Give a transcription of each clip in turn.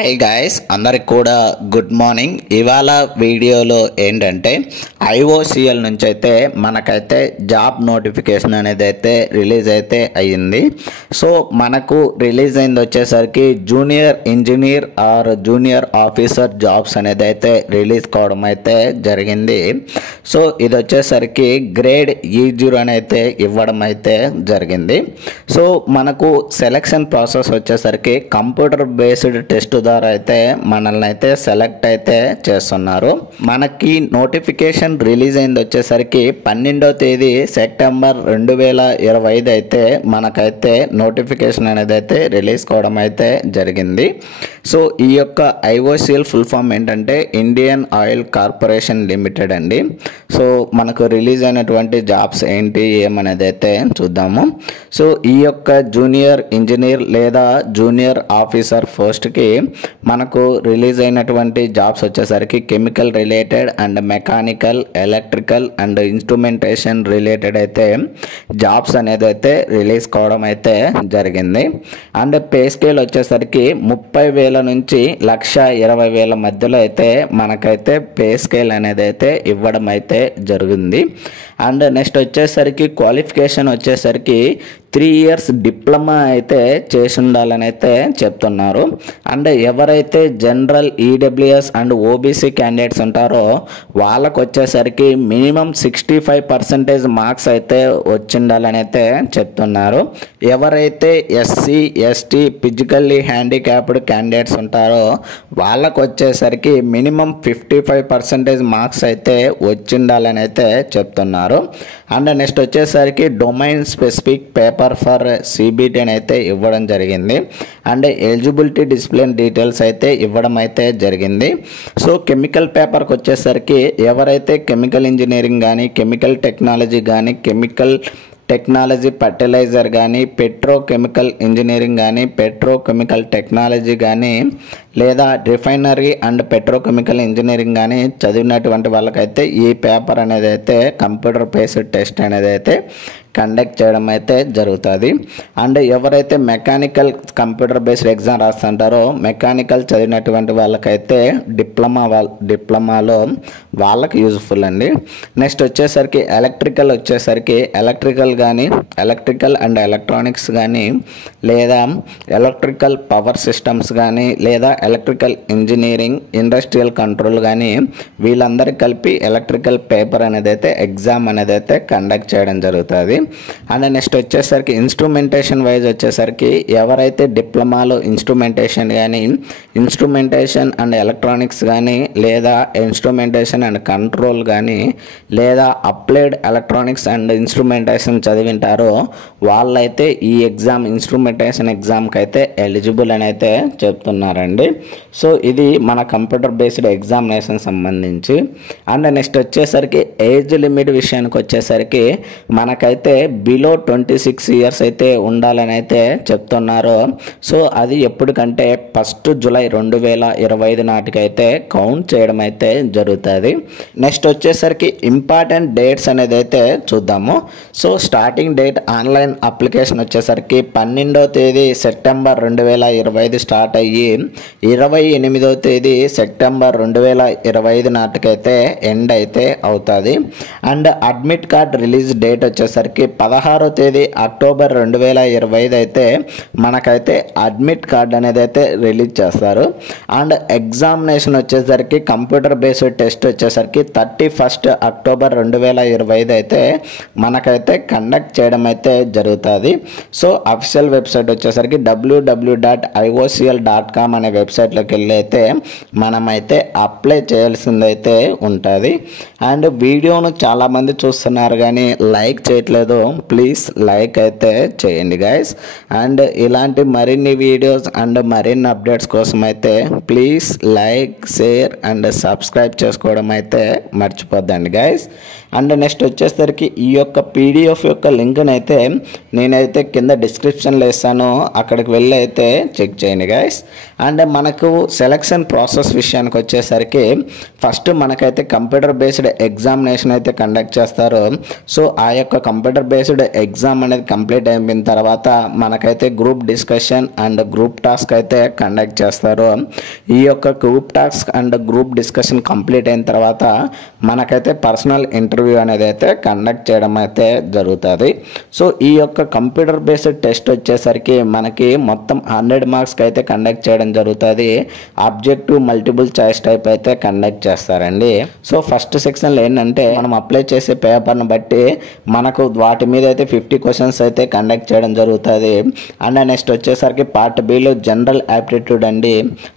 Hi guys, అందరికి కూడా good morning. ఇవాళ వీడియోలో ఏంటంటే ఐఓసిఎల్ నుంచి అయితే మనకైతే జాబ్ నోటిఫికేషన్ అనేది అయితే రిలీజ్ అయితే అయ్యింది. సో మనకు రిలీజ్ అయింది వచ్చేసరికి junior engineer or junior officer jobs అనేది అయితే రిలీజ్ కావడం అయితే జరిగింది. సో ఇది వచ్చేసరికి గ్రేడ్ E0 అని అయితే ఇవ్వడం అయితే జరిగింది. సో మనకు సెలక్షన్ ప్రాసెస్ వచ్చేసరికి కంప్యూటర్ బేస్డ్ టెస్ట్ ద్వారా అయితే మనల్ని అయితే సెలెక్ట్ అయితే చేస్తున్నారు. మనకి నోటిఫికేషన్ రిలీజ్ అయింది వచ్చేసరికి 12వ తేదీ సెప్టెంబర్ 2025 అయితే మనకైతే నోటిఫికేషన్ అనేది అయితే రిలీజ్ కావడం అయితే జరిగింది. సో ఈ యొక్క ఐఓసిఎల్ ఫుల్ ఫామ్ ఏంటంటే ఇండియన్ ఆయిల్ కార్పొరేషన్ లిమిటెడ్ అండి. సో మనకు రిలీజ్ అయినటువంటి జాబ్స్ ఏంటి ఏమనేది అయితే చూద్దాము. సో ఈ యొక్క జూనియర్ ఇంజనీర్ లేదా జూనియర్ ఆఫీసర్ పోస్ట్కి మనకు రిలీజ్ అయినటువంటి జాబ్స్ వచ్చేసరికి chemical related and mechanical, electrical and instrumentation related అయితే జాబ్స్ అనేది అయితే రిలీజ్ కావడం అయితే జరిగింది. అండ్ పే స్కేల్ వచ్చేసరికి 30,000 నుంచి 1,20,000 మధ్యలో అయితే మనకైతే పే స్కేల్ అనేది అయితే ఇవ్వడం అయితే జరిగింది. అండ్ నెక్స్ట్ వచ్చేసరికి క్వాలిఫికేషన్ వచ్చేసరికి 3 years డిప్లొమా అయితే చేసి ఉండాలని అయితే చెప్తున్నారు. అండ్ ఎవరైతే general EWS and OBC candidates ఉంటారో వాళ్ళకు వచ్చేసరికి మినిమం 65% మార్క్స్ అయితే వచ్చిండాలని అయితే చెప్తున్నారు. ఎవరైతే SC ST physically handicapped candidates ఉంటారో వాళ్ళకు వచ్చేసరికి మినిమం 55% మార్క్స్ అయితే వచ్చిండాలని అయితే చెప్తున్నారు. అండ్ నెక్స్ట్ వచ్చేసరికి domain specific paper for CBT అని అయితే ఇవ్వడం జరిగింది. అండ్ ఎలిజిబిలిటీ డిసిప్లిన్ డీటెయిల్స్ అయితే ఇవ్వడం అయితే జరిగింది. సో కెమికల్ పేపర్కి వచ్చేసరికి ఎవరైతే కెమికల్ ఇంజనీరింగ్ కానీ, కెమికల్ టెక్నాలజీ కానీ, కెమికల్ టెక్నాలజీ ఫర్టిలైజర్ కానీ, పెట్రోకెమికల్ ఇంజనీరింగ్ కానీ, పెట్రోకెమికల్ టెక్నాలజీ కానీ లేదా రిఫైనరీ అండ్ పెట్రోకెమికల్ ఇంజనీరింగ్ కానీ చదివినటువంటి వాళ్ళకైతే ఈ పేపర్ అనేది అయితే కంప్యూటర్ బేస్డ్ టెస్ట్ అనేది అయితే కండక్ట్ చేయడం అయితే జరుగుతుంది. అండ్ ఎవరైతే మెకానికల్ కంప్యూటర్ బేస్డ్ ఎగ్జామ్ రాస్తుంటారో మెకానికల్ చదివినటువంటి వాళ్ళకైతే డిప్లొమాలో వాళ్ళకి యూజ్ఫుల్ అండి. నెక్స్ట్ వచ్చేసరికి ఎలక్ట్రికల్ కానీ, ఎలక్ట్రికల్ అండ్ ఎలక్ట్రానిక్స్ కానీ, లేదా ఎలక్ట్రికల్ పవర్ సిస్టమ్స్ కానీ, లేదా ఎలక్ట్రికల్ ఇంజనీరింగ్, ఇండస్ట్రియల్ కంట్రోల్ కానీ వీళ్ళందరికీ కలిపి ఎలక్ట్రికల్ పేపర్ అనేది అయితే ఎగ్జామ్ అనేది అయితే కండక్ట్ చేయడం జరుగుతుంది. అండ్ నెక్స్ట్ వచ్చేసరికి ఇన్స్ట్రుమెంటేషన్ వైజ్ వచ్చేసరికి ఎవరైతే డిప్లొమాలో ఇన్స్ట్రుమెంటేషన్ కానీ, ఇన్స్ట్రుమెంటేషన్ అండ్ ఎలక్ట్రానిక్స్ కానీ, లేదా ఇన్స్ట్రుమెంటేషన్ అండ్ కంట్రోల్ కానీ, లేదా అప్లైడ్ ఎలక్ట్రానిక్స్ అండ్ ఇన్స్ట్రుమెంటేషన్ చదివింటారో వాళ్ళైతే ఈ ఎగ్జామ్ ఇన్స్ట్రుమెంటేషన్ ఎగ్జామ్కి అయితే ఎలిజిబుల్ అని అయితే చెప్తున్నారండి. సో ఇది మన కంప్యూటర్ బేస్డ్ ఎగ్జామినేషన్ సంబంధించి. అండ్ నెక్స్ట్ వచ్చేసరికి ఏజ్ లిమిట్ విషయానికి వచ్చేసరికి మనకైతే బిలో 26 years అయితే ఉండాలని అయితే చెప్తున్నారు. సో అది ఎప్పటికంటే 1 July 2025 నాటికైతే కౌంట్ చేయడం అయితే జరుగుతుంది. నెక్స్ట్ వచ్చేసరికి ఇంపార్టెంట్ డేట్స్ అనేది అయితే చూద్దాము. So starting date online application వచ్చేసరికి 12వ తేదీ సెప్టెంబర్ 2025 స్టార్ట్ అయ్యి 28వ తేదీ సెప్టెంబర్ 2025 నాటికైతే ఎండ్ అయితే అవుతుంది. And admit card release date వచ్చేసరికి 16వ తేదీ అక్టోబర్ 2025 అయితే మనకైతే అడ్మిట్ కార్డ్ అనేది అయితే రిలీజ్ చేస్తారు. అండ్ ఎగ్జామినేషన్ వచ్చేసరికి కంప్యూటర్ బేస్డ్ టెస్ట్ వచ్చేసరికి 31st October 2025 అయితే మనకైతే కండక్ట్ చేయడం అయితే జరుగుతుంది. సో అఫీషియల్ వెబ్సైట్ వచ్చేసరికి www.iocl.com అనే వెబ్సైట్లోకి వెళ్ళి అయితే మనమైతే అప్లై చేయాల్సిందైతే ఉంటుంది. అండ్ వీడియోను చాలామంది చూస్తున్నారు కానీ లైక్ చేయట్లేదు, ప్లీజ్ లైక్ అయితే చేయండి గైస్. అండ్ ఇలాంటి మరిన్ని వీడియోస్ అండ్ మరిన్ని అప్డేట్స్ కోసం అయితే please like, share and subscribe చేసుకోవడం అయితే మర్చిపోద్దండి గైస్. అండ్ నెక్స్ట్ వచ్చేసరికి ఈ యొక్క PDF యొక్క లింక్ని అయితే నేనైతే కింద డిస్క్రిప్షన్లో ఇస్తాను, అక్కడికి వెళ్ళి అయితే చెక్ చేయండి గైస్. అండ్ మనకు సెలక్షన్ ప్రాసెస్ విషయానికి వచ్చేసరికి ఫస్ట్ మనకైతే కంప్యూటర్ బేస్డ్ ఎగ్జామినేషన్ అయితే కండక్ట్ చేస్తారు. సో ఆ యొక్క కంప్యూటర్ బేస్డ్ ఎగ్జామ్ అనేది కంప్లీట్ అయిపోయిన తర్వాత మనకైతే group discussion and group task అయితే కండక్ట్ చేస్తారు. ఈ యొక్క group task and group discussion complete అయిన తర్వాత మనకైతే పర్సనల్ ఇంటర్వ్యూ అనేది అయితే కండక్ట్ చేయడం అయితే జరుగుతుంది. సో ఈ యొక్క కంప్యూటర్ బేస్డ్ టెస్ట్ వచ్చేసరికి మనకి మొత్తం 100 మార్క్స్కి అయితే కండక్ట్ చేయడం జరుగుతుంది. ఆబ్జెక్టివ్ మల్టిపుల్ చాయిస్ టైప్ అయితే కండక్ట్ చేస్తారండి. సో ఫస్ట్ సెక్షన్లో ఏంటంటే మనం అప్లై చేసే పేపర్ని బట్టి మనకు వాటి మీద అయితే 50 క్వశ్చన్స్ అయితే కండక్ట్ చేయడం జరుగుతుంది. అండ్ నెక్స్ట్ వచ్చేసరికి పార్ట్ బిలో జనరల్ యాప్టిట్యూడ్ అండి,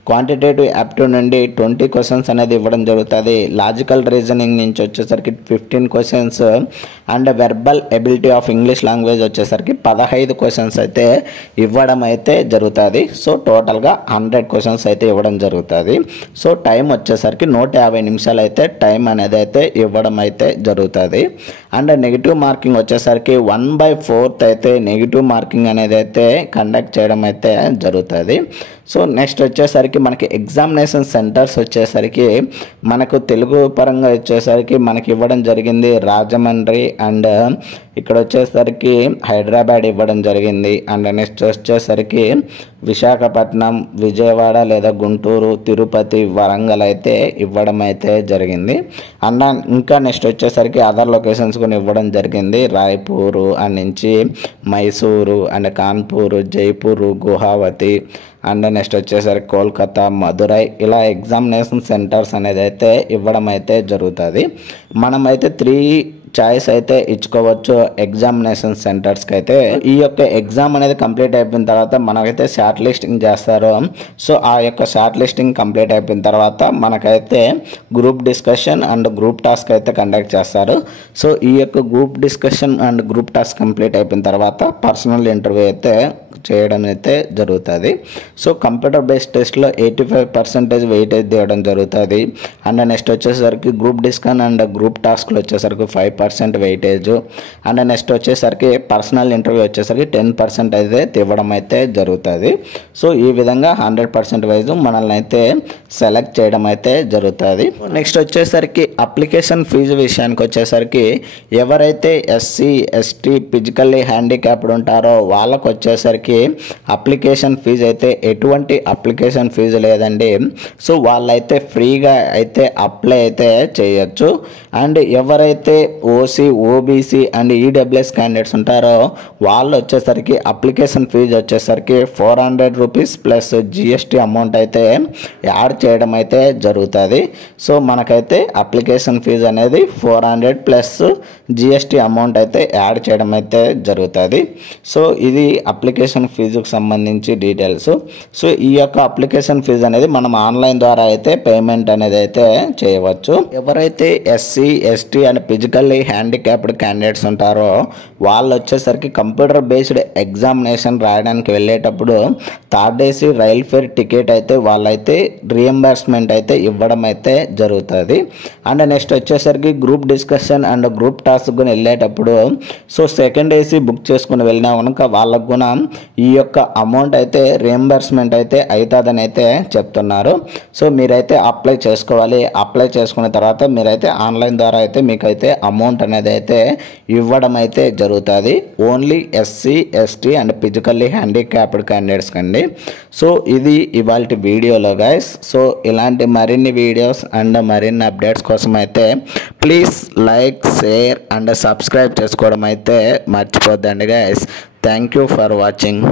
క్వాంటిటేటివ్ యాప్టిట్యూడ్ నుండి 20 క్వశ్చన్స్ అనేది ఇవ్వడం జరుగుతుంది. లాజికల్ రీజనింగ్ నుంచి వచ్చేసరికి 15 questions and verbal ability of English language వచ్చేసరికి 15 క్వశ్చన్స్ అయితే ఇవ్వడం అయితే జరుగుతుంది. సో టోటల్గా 100 క్వశ్చన్స్ అయితే ఇవ్వడం జరుగుతుంది. సో టైం వచ్చేసరికి 150 నిమిషాలు అయితే టైం అనేది అయితే ఇవ్వడం అయితే జరుగుతుంది. అండ్ నెగిటివ్ మార్కింగ్ వచ్చేసరికి 1/4 అయితే నెగిటివ్ మార్కింగ్ అనేది అయితే కండక్ట్ చేయడం అయితే జరుగుతుంది. సో నెక్స్ట్ వచ్చేసరికి మనకి ఎగ్జామినేషన్ సెంటర్స్ వచ్చేసరికి మనకు తెలుగు పరంగా వచ్చేసరికి మనకి ఇవ్వడం జరిగింది రాజమండ్రి అండ్ ఇక్కడ వచ్చేసరికి హైదరాబాద్ ఇవ్వడం జరిగింది. అండ్ నెక్స్ట్ వచ్చేసరికి విశాఖపట్నం, విజయవాడ లేదా గుంటూరు, తిరుపతి, వరంగల్ అయితే ఇవ్వడం అయితే జరిగింది. అండ్ ఇంకా నెక్స్ట్ వచ్చేసరికి అదర్ లొకేషన్స్ కూడా ఇవ్వడం జరిగింది. రాయ్పూరు అండ్ నుంచి Mysore and Kanpur, Jaipur, Guwahati and next వచ్చేసరికి కోల్కతా, మదురై ఇలా ఎగ్జామినేషన్ సెంటర్స్ అనేది అయితే ఇవ్వడం అయితే జరుగుతుంది. మనమైతే 3 చాయిస్ అయితే ఇచ్చుకోవచ్చు ఎగ్జామినేషన్ సెంటర్స్కి అయితే. ఈ యొక్క ఎగ్జామ్ అనేది కంప్లీట్ అయిపోయిన తర్వాత మనకైతే షార్ట్ లిస్టింగ్ చేస్తారు. సో ఆ యొక్క షార్ట్ లిస్టింగ్ కంప్లీట్ అయిపోయిన తర్వాత మనకైతే group discussion and group task అయితే కండక్ట్ చేస్తారు. సో ఈ యొక్క group discussion and group task complete అయిపోయిన తర్వాత పర్సనల్ ఇంటర్వ్యూ అయితే చేయడం అయితే జరుగుతుంది. సో కంప్యూటర్ బేస్డ్ టెస్ట్లో 85% వెయిటేజ్ తీయడం జరుగుతుంది. అండ్ నెక్స్ట్ వచ్చేసరికి గ్రూప్ డిస్కషన్ అండ్ గ్రూప్ టాస్క్లో వచ్చేసరికి 5% వెయిటేజ్ అండ్ నెక్స్ట్ వచ్చేసరికి పర్సనల్ ఇంటర్వ్యూ వచ్చేసరికి 10% అయితే ఇవ్వడం అయితే జరుగుతుంది. సో ఈ విధంగా 100% వైజ్ మనల్ని అయితే సెలెక్ట్ చేయడం అయితే జరుగుతుంది. నెక్స్ట్ వచ్చేసరికి అప్లికేషన్ ఫీజు విషయానికి వచ్చేసరికి ఎవరైతే ఎస్సీ, ఎస్టీ, ఫిజికల్లీ హ్యాండిక్యాప్డ్ ఉంటారో వాళ్ళకు వచ్చేసరికి అప్లికేషన్ ఫీజు అయితే ఎటువంటి అప్లికేషన్ ఫీజు లేదండి. సో వాళ్ళైతే ఫ్రీగా అయితే అప్లై అయితే చేయొచ్చు. అండ్ ఎవరైతే OC, OBC and EWS candidates ఉంటారో వాళ్ళు వచ్చేసరికి అప్లికేషన్ ఫీజు వచ్చేసరికి 400 రూపీస్ ప్లస్ జిఎస్టీ అమౌంట్ అయితే యాడ్ చేయడం అయితే జరుగుతుంది. సో మనకైతే అప్లికేషన్ ఫీజు అనేది 400 ప్లస్ జిఎస్టీ అమౌంట్ అయితే యాడ్ చేయడం అయితే జరుగుతుంది. సో ఇది అప్లికేషన్ ఫీజుకు సంబంధించి డీటెయిల్స్. సో ఈ యొక్క అప్లికేషన్ ఫీజు అనేది మనం ఆన్లైన్ ద్వారా అయితే పేమెంట్ అనేది అయితే చేయవచ్చు. ఎవరైతే SC, ST and physically handicapped candidates ఉంటారో వాళ్ళు వచ్చేసరికి కంప్యూటర్ బేస్డ్ ఎగ్జామినేషన్ రాయడానికి వెళ్ళేటప్పుడు third AC rail fair ticket అయితే వాళ్ళైతే రియంబర్స్మెంట్ అయితే ఇవ్వడం అయితే జరుగుతుంది. అండ్ నెక్స్ట్ వచ్చేసరికి group discussion and group task వెళ్ళేటప్పుడు సో సెకండ్ ఏసీ బుక్ చేసుకుని వెళ్ళినా కనుక వాళ్ళకు కూడా ఈ యొక్క అమౌంట్ అయితే రియంబర్స్మెంట్ అయితే అవుతుందని అయితే చెప్తున్నారు. సో మీరైతే అప్లై చేసుకోవాలి. అప్లై చేసుకున్న తర్వాత మీరైతే ఆన్లైన్ ద్వారా అయితే మీకైతే అమౌంట్ అనేది అయితే ఇవ్వడం అయితే జరుగుతుంది. Only SC, ST and physically handicapped candidates కండి. సో ఇది ఇవాళ వీడియోలో గైస్. సో ఇలాంటి మరిన్ని వీడియోస్ అండ్ మరిన్ని అప్డేట్స్ కోసం అయితే please like, share and subscribe చేసుకోవడం అయితే మర్చిపోద్దండి guys. Thank you for watching.